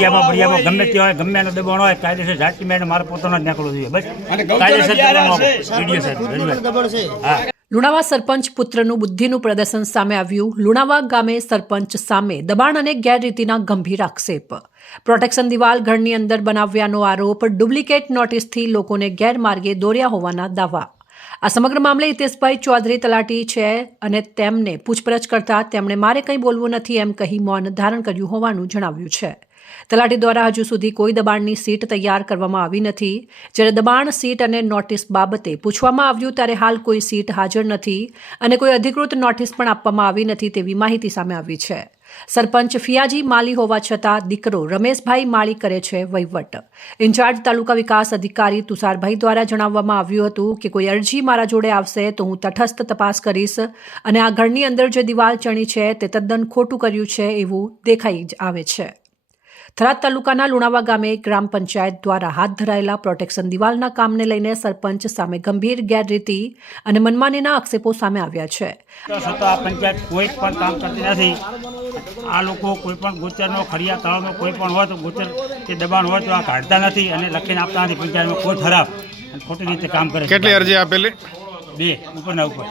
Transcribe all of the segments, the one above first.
ફળિયામાં બળિયામાં ગમે તે હોય ગમે એનો દબાણ હોય કાયદેસર જાતિ મેં મારે પોતાનો જ નીકળવું જોઈએ બસ. કાયદેસર હા. લુણાવા સરપંચ પુત્રનું બુદ્ધિનું પ્રદર્શન સામે આવ્યું. લુણાવા ગામે સરપંચ સામે દબાણ અને ગેરરીતિના ગંભીર આક્ષેપ. પ્રોટેક્શન દિવાલ ઘરની અંદર બનાવ્યાનો આરોપ ડુપ્લિકેટ નોટિસથી લોકોને ગેરમાર્ગે દોર્યા હોવાના દાવા. આ સમગ્ર મામલે હિતેશભાઈ ચૌધરી તલાટી છે અને તેમને પૂછપરછ કરતા તેમણે મારે કંઈ બોલવું નથી એમ કહી મૌન ધારણ કર્યું હોવાનું જણાવ્યું છે. તલાટી દ્વારા હજુ સુધી કોઈ દબાણની સીટ તૈયાર કરવામાં આવી નથી. જ્યારે દબાણ સીટ અને નોટિસ બાબતે પૂછવામાં આવ્યું ત્યારે હાલ કોઈ સીટ હાજર નથી અને કોઈ અધિકૃત નોટિસ પણ આપવામાં આવી નથી તેવી માહિતી સામે આવી છે. સરપંચ ફિયાજી માલી હોવા છતાં દીકરો રમેશભાઈ માળી કરે છે વહીવટ. ઇન્ચાર્જ તાલુકા વિકાસ અધિકારી તુષારભાઈ દ્વારા જણાવવામાં આવ્યું હતું કે કોઈ અરજી મારા જોડે આવશે તો હું તટસ્થ તપાસ કરીશ અને આ ઘરની અંદર જે દિવાલ ચણી છે તે તદ્દન ખોટું કર્યું છે એવું દેખાઈ આવે છે. થરાદ તાલુકાના લુણાવા ગામે ગ્રામ પંચાયત દ્વારા હાથ ધરાયેલા પ્રોટેક્શન દિવાલના કામને લઈને સરપંચ સામે ગંભીર ગેરરીતિ અને મનમાનીના આક્ષેપો સામે આવ્યા છે. છતાં આ પંચાયત કોઈ પણ કામ કરતી નથી. આ લોકો કોઈ પણ ગોચરનો ખરિયા તળાવનો કોઈ પણ હોય તો ગોચર કે દબાણ હોય તો આ કાઢતા નથી અને લખીને આપતા નથી. પંચાયતમાં કોઈ ખરાબ અને ખોટી રીતે કામ કરે કેટલી અરજી આપેલી? બે ઉપરના ઉપર.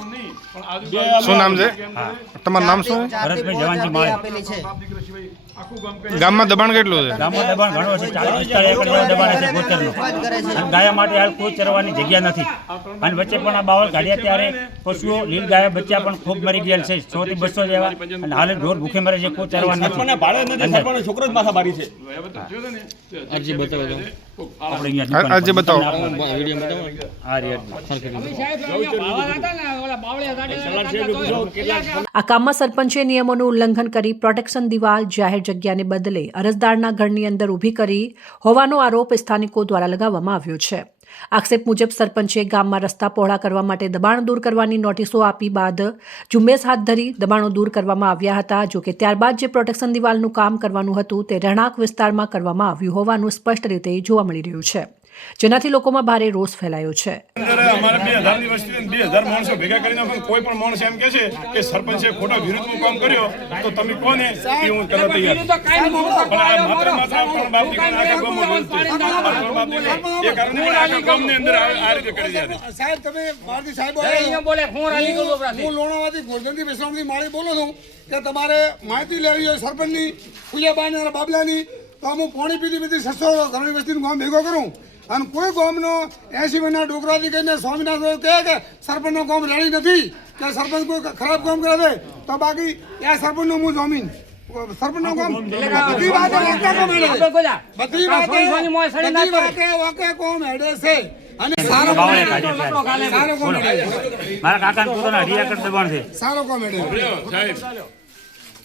શું નામ છે? હા. તમારું નામ શું? ભરતભાઈ જવાનજી માળે આપેલી છે. ગામમાં દબાણ કેટલું છે? ગામમાં દબાણ ઘણો છે. ચાલીસ પિસ્તાળીસ એકર જેવો દબાણ છે ગોચરનું અને ગાયા માટે હાલ કોઈ ચરવાની જગ્યા નથી. અને વચ્ચે પણ આ બાવળ કાઢ્યા ત્યારે પશુઓ લીલ ગાયા બચ્ચા પણ ખૂબ મરી ગયેલ છે. સો થી બસો જેવા. અને હાલે ઢોર ભૂખે મરે છે. કોઈ ચરવા નથી. છોકરો જ માથા મારી છે. અરજી બતાવો. આ કામમાં સરપંચે નિયમોનું ઉલ્લંઘન કરી પ્રોટેક્શન દિવાલ જાહેર જગ્યાને બદલે અરજદારના ઘરની અંદર ઊભી કરી હોવાનો આરોપ સ્થાનિકો દ્વારા લગાવવામાં આવ્યો છે. આક્ષેપ મુજબ સરપંચે ગામમાં રસ્તા પહોળા કરવા માટે દબાણ દૂર કરવાની નોટિસો આપી બાદ ઝુંબેશ હાથ ધરી દબાણો દૂર કરવામાં આવ્યા હતા. જોકે ત્યારબાદ જે પ્રોટેક્શન દિવાલનું કામ કરવાનું હતું તે રહેણાંક વિસ્તારમાં કરવામાં આવ્યું હોવાનું સ્પષ્ટ રીતે જોવા મળી રહ્યું છે. જેનાથી લોકોમાં ભારે રોષ ફેલાયો છે. અમારે બે હજારની વસ્તી બે હજાર માણસો ભેગા કરીને પણ કોઈ પણ માણસ એમ કે છે કે સરપંચે ખોટા વિરુદ્ધનું કામ કર્યો તો તમે કોને એ હું કરવા તૈયાર બોલું. છું. કે તમારે માહિતી લેવી હોય સરપંચની પૂજાબાઈ બાબલાની તો હું પોણી પીધી પીધી સસ્તો ઘણી વસ્તીનું ગામ ભેગો કરું. અને કોઈ ગામનો એસી મહિના ડોકરાથી કહીને સ્વામિનાથ કહે કે સરપંચનો ગામ રેડી નથી કે સરપંચ કોઈ ખરાબ કામ કરે છે તો બાકી એ સરપંચનો હું જમીન. સરપંચનો કામ બધી વાતે વાંકા કામ હેડે. બધી વાતે બધી વાતે વાંકા કામ હેડે છે. અને સારો કોમ હેડે છે. સારો કામ હેડે મારા કાકાને પોતાના અઢી એકર દબાણ છે. સારો કામ હેડે સાહેબ.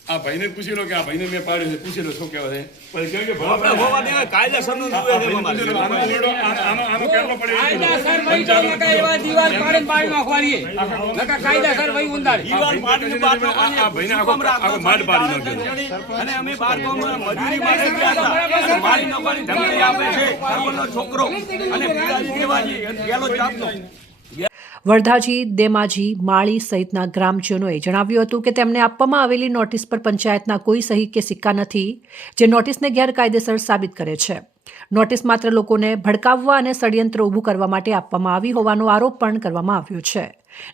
આ ભાઈને પૂછી લો કે આ ભાઈને મેં પાડ્યો છે પૂછી લો શું કહેવા છે? પણ કેમ કે આપણે હોવા દેવાય, કાયદેસરનું જુએ છે મારે આનો ઓરડો, આનો આનો- કેટલો પડે નકા એવા દીવાલ પાડીને બાર નાખવાની આ ભાઈને આખો આખો માડ પાડી નાખ્યો અને અમે બાર કોમ મજૂરી માટે ગયા હતા. મારી નાખવાની ધમકી આપે છે. છોકરો અને પિતાજી દેવાજી ગેલો ચાપનો વરધાજી, દેમાજી, માળી સહિતના ગ્રામજનોએ જણાવ્યું હતું કે તેમને આપવામાં આવેલી નોટિસ પર પંચાયતના કોઈ સહી કે સિક્કા નથી, જે નોટિસને ગેરકાયદેસર સાબિત કરે છે. નોટિસ માત્ર લોકોને ભડકાવવા અને ષડયંત્ર ઊભું કરવા માટે આપવામાં આવી હોવાનો આરોપ પણ કરવામાં આવ્યો છે.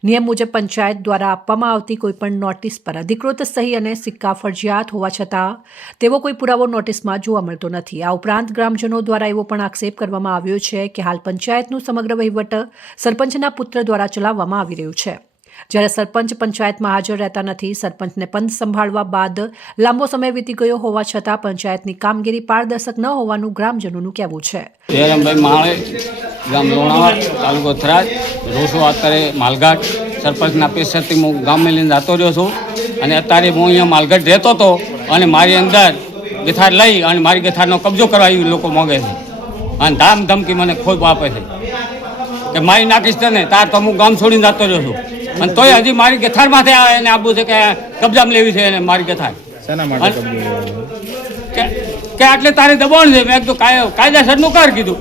નિયમ મુજબ પંચાયત દ્વારા આપવામાં આવતી કોઈપણ નોટિસ પર અધિકૃત સહી અને સિક્કા ફરજિયાત હોવા છતાં, તેવો કોઈ પુરાવો નોટિસમાં જોવા મળતો નથી. આ ઉપરાંત ગ્રામજનો દ્વારા એવો પણ આક્ષેપ કરવામાં આવ્યો છે કે હાલ પંચાયતનું સમગ્ર વહીવટ સરપંચના પુત્ર દ્વારા ચલાવવામાં આવી રહ્યું છે. જ્યારે સરપંચ પંચાયતમાં હાજર રહેતા નથી, સરપંચને પંચ સંભાળવા બાદ લાંબો સમય વીતી ગયો હોવા છતાં પંચાયતની કામગીરી પારદર્શક ન હોવાનું ગ્રામજનોનું કહેવું છે. જયરામભાઈ માળે ગામ લોણાવા તાલુકો થરાદ, રોસો અત્યારે માલઘાટ. સરપંચના પેશરથી હું ગામમાં લઈને જતો રહ્યો છું અને અત્યારે હું અહીંયા માલઘાટ રહેતો હતો અને મારી અંદર ગથાર લઈ અને મારી ગથારનો કબજો કરવા એ લોકો માગે છે. અને ધામ ધમકી મને ખોબ આપે છે. કે મારી નાખીશ તને, તાર તો હું ગામ છોડીને જતો રહ્યો છું. અને તોય હજી મારી ગથાર માથે આવે એને આપવું છે કે કબજામાં લેવી છે એને મારી ગથાર? કે આટલે તારે દબાણ છે મેં કીધું કાય- કાયદેસરનું કર કીધું.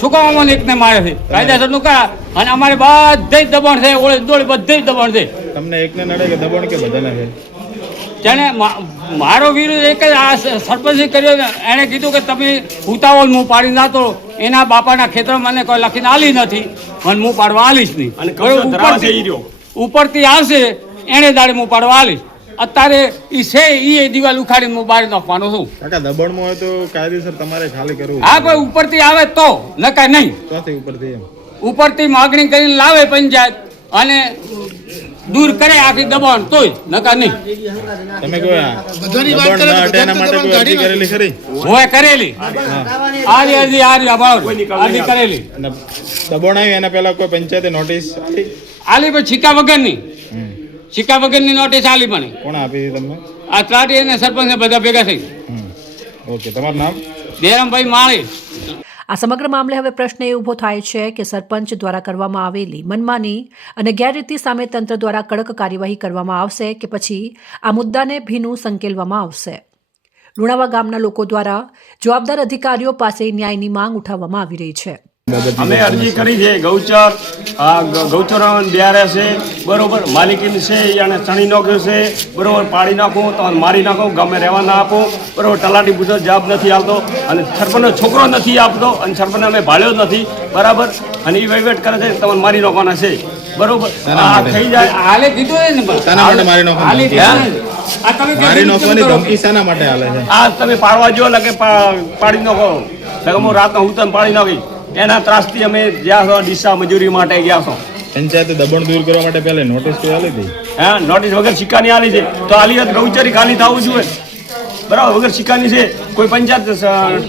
શું કહો અમને એકને મારે છે. કાયદેસરનું કર અને અમારે બધે જ દબાણ છે ઓળે દોડે બધે દબાણ છે. તમને એકને નડે કે દબાણ કે બધાને છે? જેને મારો વિરોધ એક જ આ સરપંચ કર્યો એણે કીધું કે તમે ઉતાવળ હું પાડી નાતો. એના બાપાના ખેતર મને કોઈ લખીને આલી નથી. મને હું પાડવા આલીશ નહીં. ઈ. ઉપરથી આવશે એણે દાડે હું પાડવા આલીશ. અત્યારે એ છે એ દિવાલ ઉખાડીને હું બહાર નાખવાનો છું. કાકા દબણમાં હોય તો કાયદેસર તમારે ખાલી કરવું હા કોઈ ઉપરથી આવે તો નકા નહીં. ઉપરથી ઉપરથી માગણી કરીને લાવે પંચાયત. અને દૂર કરે આખી દબાણ તોય નકા નહીં. તમે કહો આ દબાણ ના હટે એના માટે અરજી કરેલી ખરી? હોય કરેલી. આરી અરજી આરી અભાવ આરી કરેલી. દબાણ આવી એના પહેલા કોઈ પંચાયતે નોટિસ આલી પણ સિક્કા વગરની. છીકા સિક્કા વગરની નોટિસ આલી પણ. કોણ આપી હતી તમને? આ ત્રાટી અને સરપંચ બધા ભેગા થઈ. ઓકે તમારું નામ? દેરામભાઈ માળી. આ સમગ્ર મામલે હવે પ્રશ્ન એ ઊભો થાય છે કે સરપંચ દ્વારા કરવામાં આવેલી મનમાની અને ગેરરીતિ સામે તંત્ર દ્વારા કડક કાર્યવાહી કરવામાં આવશે કે પછી આ મુદ્દાને ભીનું સંકેલવામાં આવશે? લુણાવા ગામના લોકો દ્વારા જવાબદાર અધિકારીઓ પાસે ન્યાયની માંગ ઉઠાવવામાં આવી રહી છે. અમે અરજી કરી છે ગૌચર આ ગ- ગૌચર બિહારે છે બરોબર માલિકીની છે અને ચણી નાખ્યું છે બરોબર પાડી નાખું તો મારી નાખું ગમે રહેવા ના આપું બરોબર તલાટી પૂછો જવાબ નથી આપતો અને સરપંચનો છોકરો નથી આપતો અને સરપંચને અમે ભાળ્યો જ નથી બરાબર અને એ વહીવટ કરે છે તમને મારી નાખવાના છે બરોબર આ થઈ જાય હાલે કીધું ને મારી. આ તમે મારી કેવી રીતે ધમકી શાના માટે હાલે છે? આ તમે પાડવા જો લગે પાડી નાખો. હું રાત હું તમે પાડી નાખી એના ત્રાસથી અમે ગયા છો ડીસા મજૂરી માટે ગયા છો. પંચાયતે દબાણ દૂર કરવા માટે પહેલા નોટિસ તો આલી હતી. હા નોટિસ વગર સિક્કાની આલી છે. તો આલી હોત ગૌચરી ખાલી થવું જોઈએ બરાબર વગર સિક્કાની છે. કોઈ પંચાયત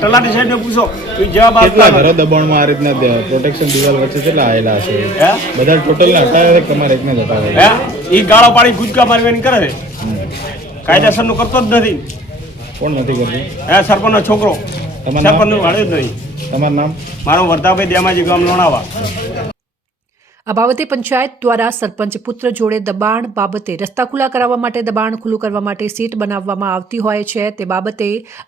તલાટી સાહેબ ને પૂછો તો જવાબ આપતા ઘરો દબાણમાં આ રીતના પ્રોટેક્શન દિવાલ વચ્ચે કેટલા આવેલા છે? હે? બધા ટોટલ ને હટાવ્યા છે તમારે એકને જ હટાવ્યા હે ઈ ગાળો પાડી ગુજકા મારવાની કરે છે. કાયદેસરનું કરતો જ નથી. કોણ નથી કરતું? હે સરપંચનો છોકરો? સરપંચનું ભાડ્યું જ નહીં. તમારું નામ? મારું વર્તાભાઈ દેમાજી ગામ લોણાવા આ બાબતે પંચાયત દ્વારા સરપંચ પુત્ર જોડે દબાણ બાબતે રસ્તા ખુલ્લા કરાવવા માટે દબાણ ખુલ્લું કરવા માટે સીટ બનાવવામાં આવતી હોય છે. તે બાબતે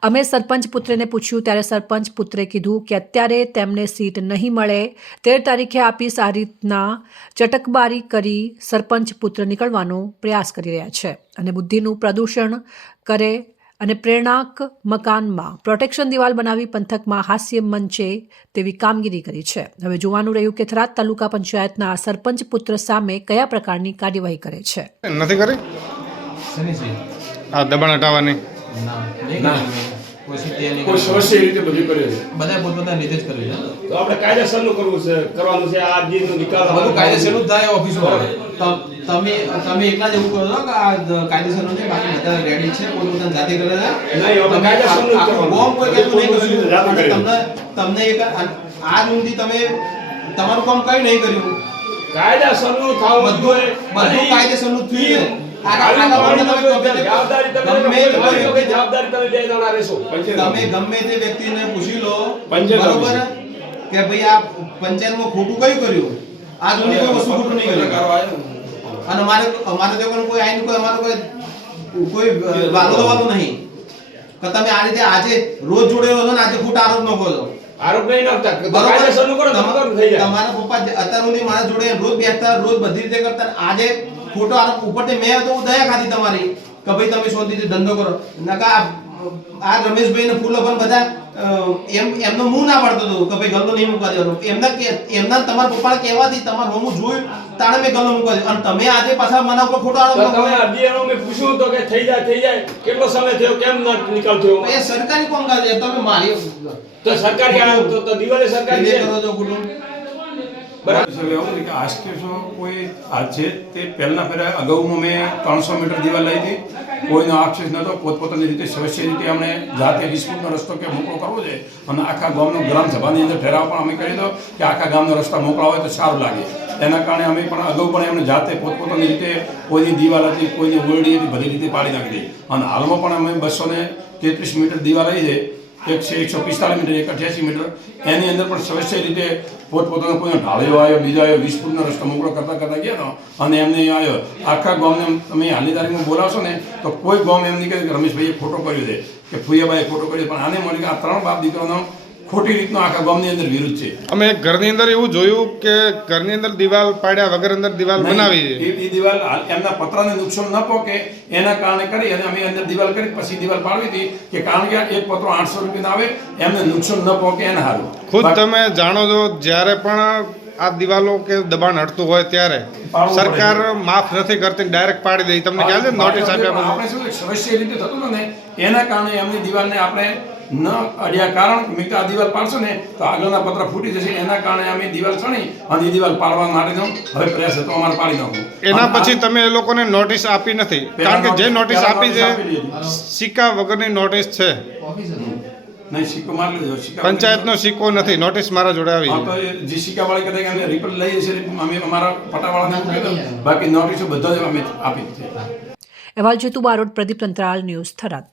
અમે સરપંચ પુત્રને પૂછ્યું ત્યારે સરપંચ પુત્રે કીધું કે અત્યારે તેમને સીટ નહીં મળે. તેર તારીખે આપીશ આ રીતના ચટકબારી કરી સરપંચ પુત્ર નીકળવાનો પ્રયાસ કરી રહ્યા છે અને બુદ્ધિનું પ્રદૂષણ કરે અને પ્રેરણાક મકાનમાં પ્રોટેક્શન દિવાલ બનાવી પંથકમાં હાસ્ય મંચે તેવી કામગીરી કરી છે. હવે જોવાનું રહ્યું કે થરાદ તાલુકા પંચાયતના સરપંચ પુત્ર સામે કયા પ્રકારની કાર્યવાહી કરે છે. નથી કરી? હા દબાણ હટાવવાની. બધા પોતપોતાની રીતે જ કરે છે તો આપણે કાયદેસરનું કરવું છે કરવાનું છે આ દિનનો નિકાલ બધું કાયદેસરનું જ થાય ઓફિસો તમે તમે એકલા જ એવું કરો છો કે આ કાયદેસરનું છે બાકી બધા રેડી છે પોતપોતાની જાતે કરે છે? નહીં, જ આ- આખું કરવાનું. બોમ્બ કોઈ કહેતું નહીં કર્યું. તમને તમને એક આ- સુધી તમે તમારું કામ કઈ નહીં કર્યું? કાયદેસરનું થાવ બધું. બધું કાયદેસરનું થયું તમે ગમે તે- જવાબદારી તમે ગમે તે કોઈ વ્યક્તિ- જવાબદારી તમે બે જણા રહેશો તમે ગમે તે વ્યક્તિને પૂછી લો બરોબર? કે ભાઈ આ પંચાયતમાં ખોટું કયું કર્યું? આ સુધી કોઈ વસ્તુ ખોટું નહીં કર્યું. અને અમારે અમારે તો પણ કોઈ આઈને કોઈ અમારો કોઈ કોઈ વાલો વાલો નહીં. કે તમે આ રીતે આજે રોજ જોડેલો છો ને આજે ખોટા આરોપ નો છો. આરોપ નહીં નાખતા. બરોબર? કરો તમારા પપ્પા અત્યાર સુધી મારા જોડે રોજ બેસતા રોજ બધી રીતે કરતા આજે ખોટો આરોપ ઉપરથી મેં તો દયા ખાધી તમારી કે ભાઈ તમે શોધી ધંધો કરો. નકા આ- રમેશભાઈ ને ફૂલો પણ બધા એમ એમનો મું ના પાડતો હતો કે ભાઈ ગલ્લો નહીં મૂકવા દેવાનો. એમના એમના તમારા પપ્પા કહેવાથી તમારું હોમું જોયું તાણે મેં ગલ્લો મૂકવા દીધો. અને તમે આજે પાછા મને ઉપર ખોટો આરોપ તમે અરજીનો મેં પૂછ્યું તો કે થઈ જાય થઈ જાય. કેટલો સમય થયો કેમ ન નિકાલ થયો? એ સરકારી કામકાજ છે તમે મારી તો સરકારી આ તો દિવાલે સરકારી કરો છો ખોટું. બરાબર. સર એવું છે કે આસ્કેસો કોઈ આ છે તે પહેલાં પહેલાં અગાઉમાં મેં ત્રણસો મીટર દિવાલ લઈ હતી, કોઈનો આક્ષેપ નહોતો પોતપોતાની રીતે સ્વચ્છ રીતે અમને જાતે ડિસ્પ્યુટનો રસ્તો કે મોકળો કરવો છે, અને આખા ગામનો ગ્રામ સભાની અંદર ઠેરાવ પણ અમે કરી દો કે આખા ગામનો રસ્તા મોકળા હોય તો સારું લાગે. એના કારણે અમે પણ અગાઉ પણ એમને જાતે પોતપોતાની રીતે કોઈની દિવાલ હતી, કોઈની ઓરડી હતી રીતે પાડી નાખી અને હાલમાં પણ અમે બસો ને તેત્રીસ મીટર દિવાલ આવી છે એકસો એકસો પિસ્તાલીસ મીટર એક અઠ્યાસી મીટર, એની અંદર પણ સ્વચ્છ રીતે પોતપોતાનો કોઈ ઢાળ્યો આવ્યો, બીજો આવ્યો, વીસ ફૂટનો રસ્તો મોકળો કરતા કરતા ગયા અને એમને આવ્યો. આખા ગામને તમે હાલની તારીખમાં બોલાવશો ને, તો કોઈ ગામ એમ નહીં કહે કે રમેશભાઈએ ફોટો કર્યો છે, કે ફુયાભાઈએ ફોટો કર્યો પણ આને મળી કે આ ત્રણ બાપ દીકરાનો ખોટી રીતનો આખા ગામની અંદર વિરુદ્ધ છે. અમે ઘરની અંદર એવું જોયું કે ઘરની અંદર દિવાલ પાડ્યા વગર અંદર દિવાલ બનાવી એ દિવાલ એમના પતરાને નુકસાન ન પહોંચે એના કારણે કરી અને અમે અંદર દિવાલ કરી પછી દિવાલ પાડવી હતી કે કારણ કે એક પતરો આઠસો રૂપિયા આવે એમને નુકસાન ન પહોંચે એના હારું. ખુદ તમે જાણો છો જ્યારે પણ આ દિવાલો કે દબાણ હટતું હોય ત્યારે સરકાર માફ નથી કરતી ડાયરેક્ટ પાડી દે. તમને ખ્યાલ છે નોટિસ આપ્યા આપણે શું સમસ્યા રીતે થતું ને એના કારણે એમની દિવાલને આપણે ન અડ્યા કારણ મિત્ર આ દિવાલ પાડશો ને તો આગળના પત્ર ફૂટી જશે. એના કારણે અમે દિવાલ ચણી અને એ દિવાલ પાડવા માટેનો હવે પ્રયાસ હતો અમારે પાડી નાખું. એના પછી તમે એ લોકોને નોટિસ આપી નથી. કારણ કે જે નોટિસ આપી છે સિક્કા વગરની નોટિસ છે. નહીં સિક્કો મારી લીધો સિક્કા પંચાયતનો સિક્કો નથી. નોટિસ મારા જોડે આવી હા, છે તો એ જે સિક્કાવાળી કદાચ અમે રિપોર્ટ લઈએ છીએ અમે અમારા પટાવાળાને બાકી નોટિસો બધા જ અમે આપી દીધી. અહેવાલ જેતુ બારોટ પ્રદીપ અંતરાલ ન્યૂઝ થરાદ.